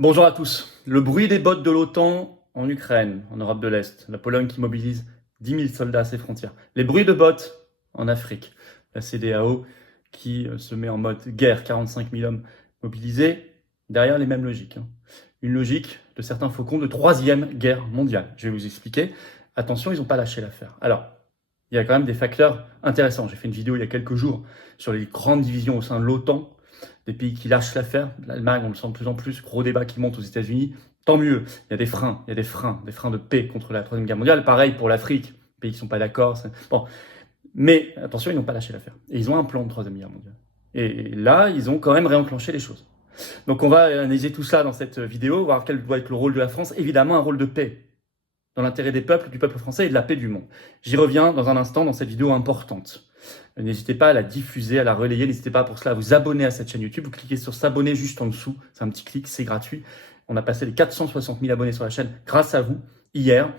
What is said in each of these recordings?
Bonjour à tous. Le bruit des bottes de l'OTAN en Ukraine, en Europe de l'Est, la Pologne qui mobilise 10 000 soldats à ses frontières. Les bruits de bottes en Afrique, la CEDEAO qui se met en mode guerre, 45 000 hommes mobilisés, derrière les mêmes logiques. Une logique de certains faucons de troisième guerre mondiale. Je vais vous expliquer. Attention, ils n'ont pas lâché l'affaire. Alors, il y a quand même des facteurs intéressants. J'ai fait une vidéo il y a quelques jours sur les grandes divisions au sein de l'OTAN, des pays qui lâchent l'affaire. L'Allemagne, on le sent de plus en plus, gros débat qui monte aux États-Unis. Tant mieux, il y a des freins, des freins de paix contre la Troisième Guerre mondiale. Pareil pour l'Afrique, pays qui ne sont pas d'accord. Bon. Mais attention, ils n'ont pas lâché l'affaire. Et ils ont un plan de Troisième Guerre mondiale. Et là, ils ont quand même réenclenché les choses. Donc on va analyser tout cela dans cette vidéo, voir quel doit être le rôle de la France. Évidemment, un rôle de paix, dans l'intérêt des peuples, du peuple français et de la paix du monde. J'y reviens dans un instant dans cette vidéo importante. N'hésitez pas à la diffuser, à la relayer, n'hésitez pas pour cela à vous abonner à cette chaîne YouTube. Vous cliquez sur s'abonner juste en dessous, c'est un petit clic, c'est gratuit. On a passé les 460 000 abonnés sur la chaîne grâce à vous, hier.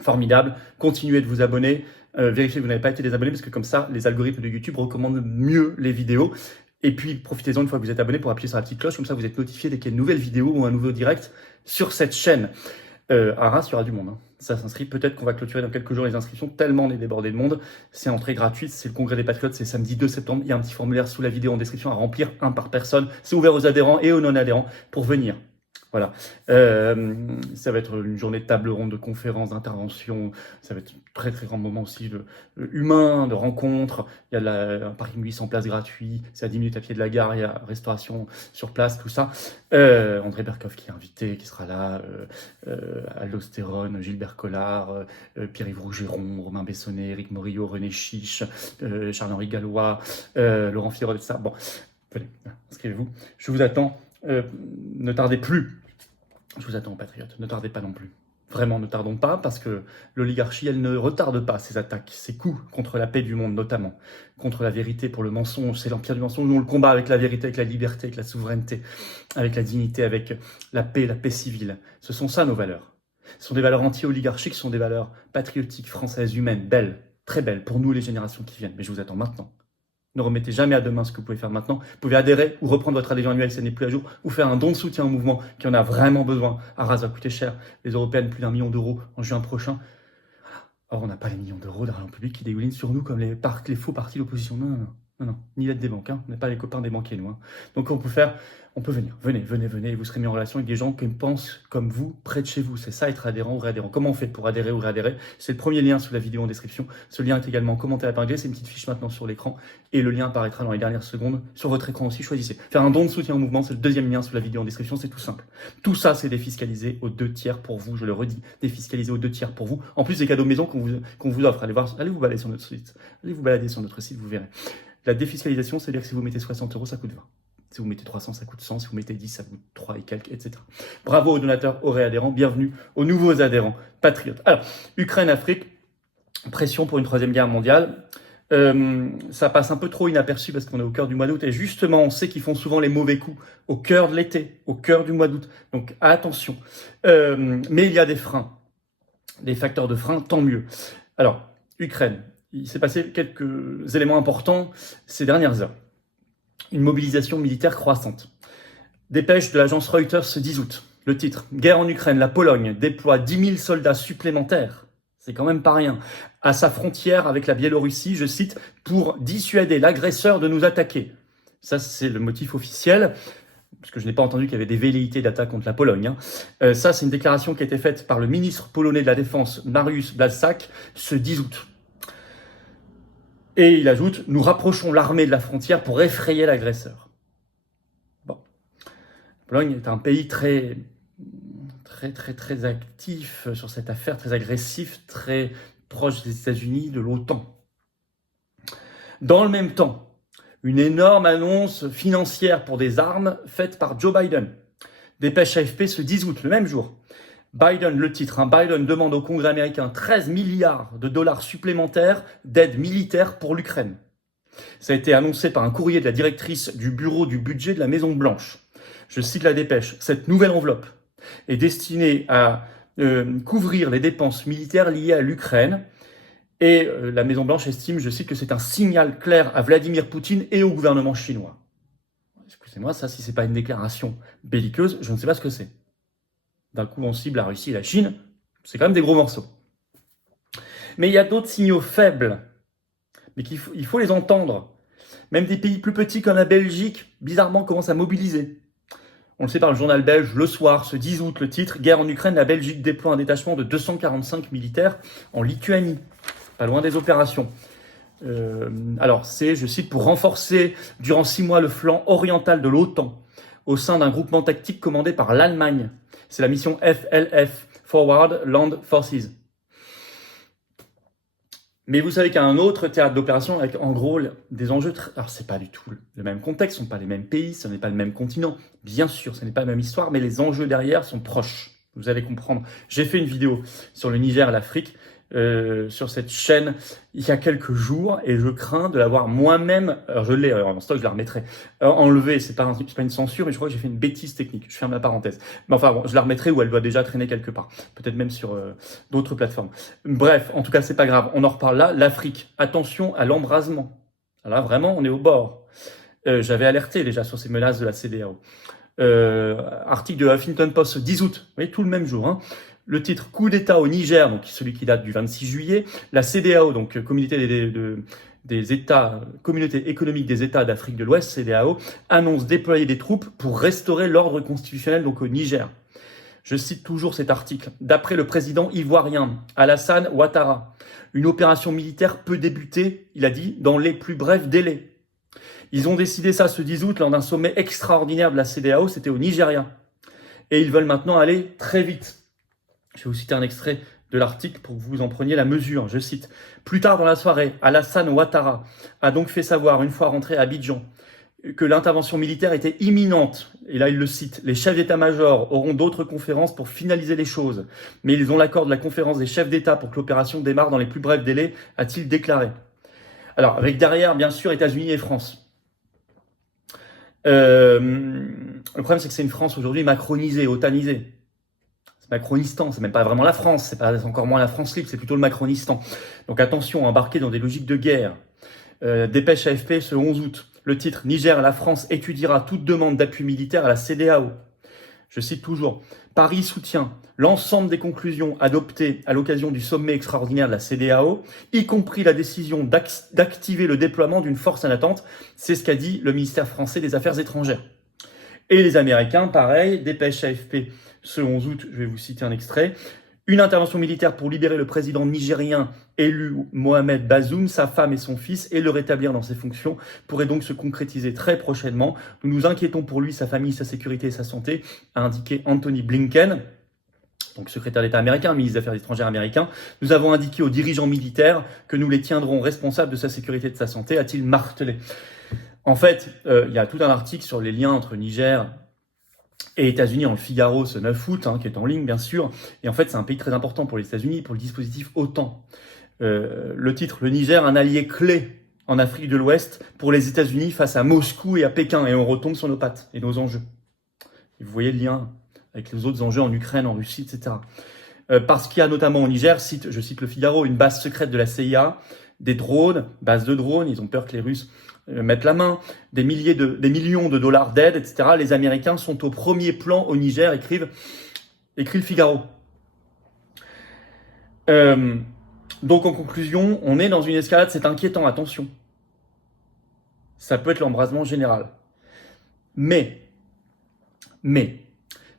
Formidable, continuez de vous abonner, vérifiez que vous n'avez pas été désabonné parce que comme ça, les algorithmes de YouTube recommandent mieux les vidéos. Et puis, profitez-en une fois que vous êtes abonné pour appuyer sur la petite cloche, comme ça vous êtes notifié dès qu'il y a une nouvelle vidéo ou un nouveau direct sur cette chaîne. À Arras, il y aura du monde. Ça s'inscrit. Peut-être qu'on va clôturer dans quelques jours les inscriptions, tellement on est débordé de monde. C'est entrée gratuite, c'est le congrès des patriotes, c'est samedi 2 septembre. Il y a un petit formulaire sous la vidéo en description à remplir, un par personne. C'est ouvert aux adhérents et aux non-adhérents pour venir. Voilà. Ça va être une journée de table ronde, de conférences, d'interventions. Ça va être un très très grand moment aussi humain, de rencontres. Il y a un parking 800 places gratuit. C'est à 10 minutes à pied de la gare. Il y a restauration sur place, tout ça. André Berkoff qui est invité, qui sera là. Aldo Stéron, Gilbert Collard, Pierre-Yves Rougeron, Romain Bessonnet, Éric Morillo, René Chiche, Charles-Henri Gallois, Laurent Fierro, etc. Bon, venez, inscrivez-vous. Je vous attends. Ne tardez plus. Je vous attends, patriotes. Ne tardez pas non plus. Vraiment, ne tardons pas, parce que l'oligarchie, elle ne retarde pas ses attaques, ses coups contre la paix du monde, notamment. Contre la vérité, pour le mensonge. C'est l'empire du mensonge. Nous, on le combat avec la vérité, avec la liberté, avec la souveraineté, avec la dignité, avec la paix civile. Ce sont ça, nos valeurs. Ce sont des valeurs anti-oligarchiques, ce sont des valeurs patriotiques, françaises, humaines, belles, très belles, pour nous, les générations qui viennent. Mais je vous attends maintenant. Ne remettez jamais à demain ce que vous pouvez faire maintenant. Vous pouvez adhérer ou reprendre votre adhésion annuelle si elle n'est plus à jour, ou faire un don de soutien au mouvement qui en a vraiment besoin. Arras va coûter cher. Les européennes, plus d'1 million d'euros en juin prochain. Or, on n'a pas les millions d'euros d'argent public qui dégoulinent sur nous comme les faux partis d'opposition. Non. Ni l'aide des banques. On n'est pas les copains des banquiers, nous. Donc, on peut venir. Venez. Vous serez mis en relation avec des gens qui pensent comme vous, près de chez vous. C'est ça, être adhérent ou réadhérent. Comment on fait pour adhérer ou réadhérer? C'est le premier lien sous la vidéo en description. Ce lien est également commenté à épinglé. C'est une petite fiche maintenant sur l'écran. Et le lien apparaîtra dans les dernières secondes sur votre écran aussi. Choisissez. Faire un don de soutien au mouvement, c'est le deuxième lien sous la vidéo en description. C'est tout simple. Tout ça, c'est défiscalisé aux 2 tiers pour vous. Je le redis, défiscalisé aux 2 tiers pour vous. En plus des cadeaux maison qu'on vous offre. Allez vous balader sur notre site. Vous verrez. La défiscalisation, c'est-à-dire que si vous mettez 60 euros, ça coûte 20. Si vous mettez 300, ça coûte 100. Si vous mettez 10, ça coûte 3 et quelques, etc. Bravo aux donateurs, aux réadhérents. Bienvenue aux nouveaux adhérents patriotes. Alors, Ukraine-Afrique, pression pour une troisième guerre mondiale. Ça passe un peu trop inaperçu parce qu'on est au cœur du mois d'août. Et justement, on sait qu'ils font souvent les mauvais coups au cœur de l'été, au cœur du mois d'août. Donc, attention. Mais il y a des freins, des facteurs de frein, tant mieux. Alors, Ukraine. Il s'est passé quelques éléments importants ces dernières heures. Une mobilisation militaire croissante. Dépêche de l'agence Reuters ce 10 août. Le titre, guerre en Ukraine, la Pologne déploie 10 000 soldats supplémentaires. C'est quand même pas rien. À sa frontière avec la Biélorussie, je cite, pour dissuader l'agresseur de nous attaquer. Ça, c'est le motif officiel, parce que je n'ai pas entendu qu'il y avait des velléités d'attaque contre la Pologne. Ça, c'est une déclaration qui a été faite par le ministre polonais de la Défense, Mariusz Błaszczak, ce 10 août. Et il ajoute, nous rapprochons l'armée de la frontière pour effrayer l'agresseur. Bon. La Pologne est un pays très actif sur cette affaire, très agressif, très proche des États-Unis, de l'OTAN. Dans le même temps, une énorme annonce financière pour des armes faite par Joe Biden. Dépêche AFP ce 10 août, le même jour. Biden, le titre, Biden demande au Congrès américain 13 milliards de dollars supplémentaires d'aide militaire pour l'Ukraine. Ça a été annoncé par un courrier de la directrice du bureau du budget de la Maison-Blanche. Je cite la dépêche. Cette nouvelle enveloppe est destinée à couvrir les dépenses militaires liées à l'Ukraine. Et la Maison-Blanche estime, je cite, que c'est un signal clair à Vladimir Poutine et au gouvernement chinois. Excusez-moi, ça, si c'est pas une déclaration belliqueuse, je ne sais pas ce que c'est. D'un coup, on cible la Russie et la Chine, c'est quand même des gros morceaux. Mais il y a d'autres signaux faibles, mais il faut les entendre. Même des pays plus petits comme la Belgique, bizarrement, commencent à mobiliser. On le sait par le journal belge Le Soir, ce 10 août, le titre « Guerre en Ukraine, la Belgique déploie un détachement de 245 militaires en Lituanie ». Pas loin des opérations. Alors, c'est, je cite, pour renforcer durant 6 mois le flanc oriental de l'OTAN au sein d'un groupement tactique commandé par l'Allemagne. C'est la mission FLF, Forward Land Forces. Mais vous savez qu'il y a un autre théâtre d'opération avec, en gros, des enjeux... Alors, c'est pas du tout le même contexte, ce ne sont pas les mêmes pays, ce n'est pas le même continent. Bien sûr, ce n'est pas la même histoire, mais les enjeux derrière sont proches. Vous allez comprendre. J'ai fait une vidéo sur le Niger et l'Afrique, sur cette chaîne il y a quelques jours, et je crains de l'avoir moi-même, je l'ai en stock, je la remettrai, enlevée. C'est pas une censure, mais je crois que j'ai fait une bêtise technique. Je ferme la parenthèse. Mais enfin bon, je la remettrai où elle doit déjà traîner quelque part. Peut-être même sur d'autres plateformes. Bref, en tout cas, c'est pas grave. On en reparle là. L'Afrique, attention à l'embrasement. Là, vraiment, on est au bord. J'avais alerté déjà sur ces menaces de la CEDEAO. Article de Huffington Post, 10 août, vous voyez, tout le même jour. Hein. Le titre « Coup d'État au Niger », donc celui qui date du 26 juillet. La CEDEAO, donc Communauté économique des États d'Afrique de l'Ouest, CEDEAO, annonce déployer des troupes pour restaurer l'ordre constitutionnel donc au Niger. Je cite toujours cet article. D'après le président ivoirien Alassane Ouattara, une opération militaire peut débuter, il a dit, dans les plus brefs délais. Ils ont décidé ça ce 10 août lors d'un sommet extraordinaire de la CEDEAO, c'était au Nigeria. Et ils veulent maintenant aller très vite. Je vais vous citer un extrait de l'article pour que vous en preniez la mesure. Je cite. Plus tard dans la soirée, Alassane Ouattara a donc fait savoir, une fois rentré à Abidjan, que l'intervention militaire était imminente. Et là, il le cite. Les chefs d'état-major auront d'autres conférences pour finaliser les choses. Mais ils ont l'accord de la conférence des chefs d'État pour que l'opération démarre dans les plus brefs délais, a-t-il déclaré. Alors, avec derrière, bien sûr, États-Unis et France. Le problème, c'est que c'est une France aujourd'hui macronisée, otanisée. C'est Macronistan, c'est même pas vraiment la France, c'est pas encore moins la France libre, c'est plutôt le Macronistan. Donc attention, embarquer dans des logiques de guerre. Dépêche AFP ce 11 août. Le titre « Niger, la France étudiera toute demande d'appui militaire à la CEDEAO ». Je cite toujours. Paris soutient l'ensemble des conclusions adoptées à l'occasion du sommet extraordinaire de la CEDEAO, y compris la décision d'activer le déploiement d'une force en attente. C'est ce qu'a dit le ministère français des Affaires étrangères. Et les Américains, pareil, dépêche AFP ce 11 août, je vais vous citer un extrait. Une intervention militaire pour libérer le président nigérien élu Mohamed Bazoum, sa femme et son fils, et le rétablir dans ses fonctions, pourrait donc se concrétiser très prochainement. Nous nous inquiétons pour lui, sa famille, sa sécurité et sa santé, a indiqué Anthony Blinken, donc secrétaire d'État américain, ministre des Affaires étrangères américain. Nous avons indiqué aux dirigeants militaires que nous les tiendrons responsables de sa sécurité et de sa santé, a-t-il martelé. En fait, il y a tout un article sur les liens entre Niger et États-Unis en Le Figaro ce 9 août, qui est en ligne bien sûr. Et en fait, c'est un pays très important pour les États-Unis, pour le dispositif OTAN. Le titre, le Niger, un allié clé en Afrique de l'Ouest pour les États-Unis face à Moscou et à Pékin. Et on retombe sur nos pattes et nos enjeux. Et vous voyez le lien avec les autres enjeux en Ukraine, en Russie, etc. Parce qu'il y a notamment au Niger, je cite Le Figaro, une base secrète de la CIA, des drones, base de drones, ils ont peur que les Russes mettent la main, des millions de dollars d'aide, etc. Les Américains sont au premier plan au Niger, écrit Le Figaro. Donc en conclusion, on est dans une escalade, c'est inquiétant, attention. Ça peut être l'embrasement général. Mais,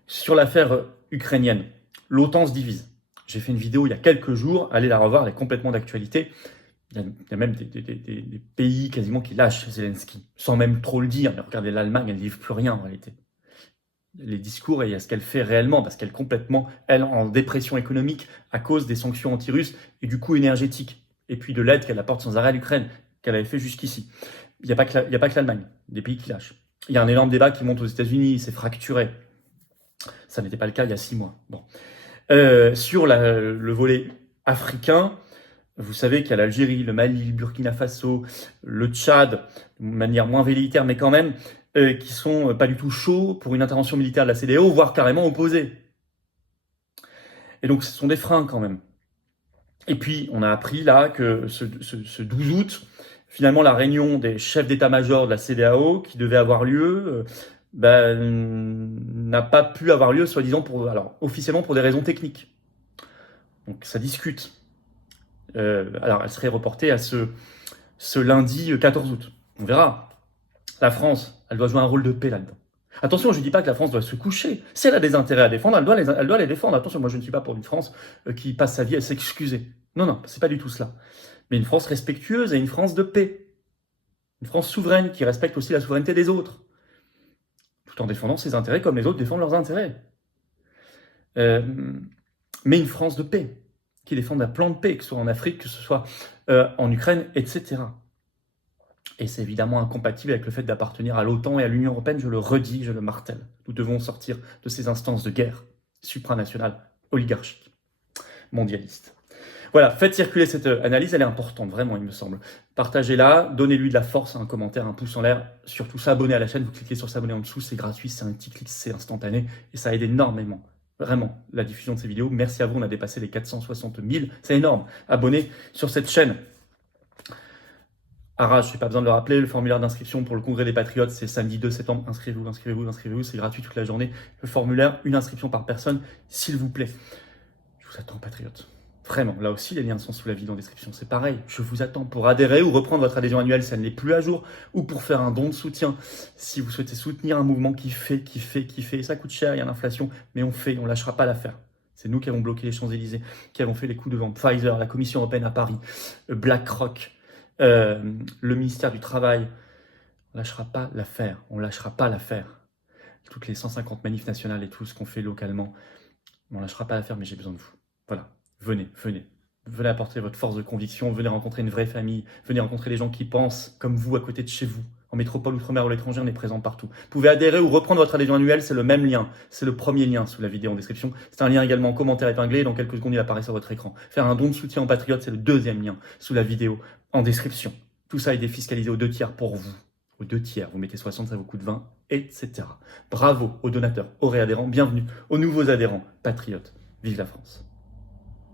sur l'affaire ukrainienne, l'OTAN se divise. J'ai fait une vidéo il y a quelques jours, allez la revoir, elle est complètement d'actualité. Il y a même des pays quasiment qui lâchent Zelensky, sans même trop le dire. Mais regardez l'Allemagne, elle ne livre plus rien en réalité. Les discours et à ce qu'elle fait réellement, parce qu'elle est complètement, elle, en dépression économique à cause des sanctions anti-russes et du coût énergétique. Et puis de l'aide qu'elle apporte sans arrêt à l'Ukraine, qu'elle avait fait jusqu'ici. Il n'y a pas que l'Allemagne, des pays qui lâchent. Il y a un énorme débat qui monte aux États-Unis, c'est fracturé. Ça n'était pas le cas il y a 6 mois. Bon. Sur le volet africain, vous savez qu'il y a l'Algérie, le Mali, le Burkina Faso, le Tchad, de manière moins velléitaire, mais quand même, qui sont pas du tout chauds pour une intervention militaire de la CEDEAO, voire carrément opposés. Et donc, ce sont des freins quand même. Et puis, on a appris là que ce 12 août, finalement, la réunion des chefs d'état-major de la CEDEAO, qui devait avoir lieu, n'a pas pu avoir lieu, soi-disant, alors, officiellement pour des raisons techniques. Donc ça discute. Alors, elle serait reportée à ce lundi 14 août. On verra. La France, elle doit jouer un rôle de paix là-dedans. Attention, je ne dis pas que la France doit se coucher. Si elle a des intérêts à défendre, elle doit les défendre. Attention, moi je ne suis pas pour une France qui passe sa vie à s'excuser. Non, non, c'est pas du tout cela. Mais une France respectueuse et une France de paix. Une France souveraine qui respecte aussi la souveraineté des autres. Tout en défendant ses intérêts comme les autres défendent leurs intérêts. Mais une France de paix, qui défende un plan de paix, que ce soit en Afrique, que ce soit en Ukraine, etc. Et c'est évidemment incompatible avec le fait d'appartenir à l'OTAN et à l'Union européenne, je le redis, je le martèle. Nous devons sortir de ces instances de guerre supranationales, oligarchiques, mondialistes. Voilà, faites circuler cette analyse, elle est importante, vraiment, il me semble. Partagez-la, donnez-lui de la force, un commentaire, un pouce en l'air, surtout s'abonner à la chaîne, vous cliquez sur s'abonner en dessous, c'est gratuit, c'est un petit clic, c'est instantané, et ça aide énormément, vraiment, la diffusion de ces vidéos. Merci à vous, on a dépassé les 460 000, c'est énorme. Abonnez sur cette chaîne. Arras, je n'ai pas besoin de le rappeler, le formulaire d'inscription pour le Congrès des Patriotes, c'est samedi 2 septembre. Inscrivez-vous, inscrivez-vous, inscrivez-vous, c'est gratuit toute la journée. Le formulaire, une inscription par personne, s'il vous plaît. Je vous attends, Patriotes. Vraiment, là aussi, les liens sont sous la vidéo en description. C'est pareil, je vous attends pour adhérer ou reprendre votre adhésion annuelle si elle n'est plus à jour, ou pour faire un don de soutien si vous souhaitez soutenir un mouvement qui fait. Et ça coûte cher, il y a l'inflation, mais on fait, on ne lâchera pas l'affaire. C'est nous qui avons bloqué les Champs-Élysées, qui avons fait les coups de vent. Pfizer, la Commission européenne à Paris, BlackRock, le ministère du Travail. On ne lâchera pas l'affaire, on ne lâchera pas l'affaire. Toutes les 150 manifs nationales et tout ce qu'on fait localement, on ne lâchera pas l'affaire, mais j'ai besoin de vous. Voilà, venez. Venez apporter votre force de conviction, venez rencontrer une vraie famille, venez rencontrer les gens qui pensent comme vous à côté de chez vous. En métropole, outre-mer ou à l'étranger, on est présent partout. Vous pouvez adhérer ou reprendre votre adhésion annuelle, c'est le même lien. C'est le premier lien sous la vidéo en description. C'est un lien également en commentaire épinglé, dans quelques secondes il apparaît sur votre écran. Faire un don de soutien aux patriotes, c'est le deuxième lien sous la vidéo en description. Tout ça est défiscalisé aux 2 tiers pour vous. Aux 2 tiers, vous mettez 60, ça vous coûte 20, etc. Bravo aux donateurs, aux réadhérents, bienvenue aux nouveaux adhérents, patriotes. Vive la France!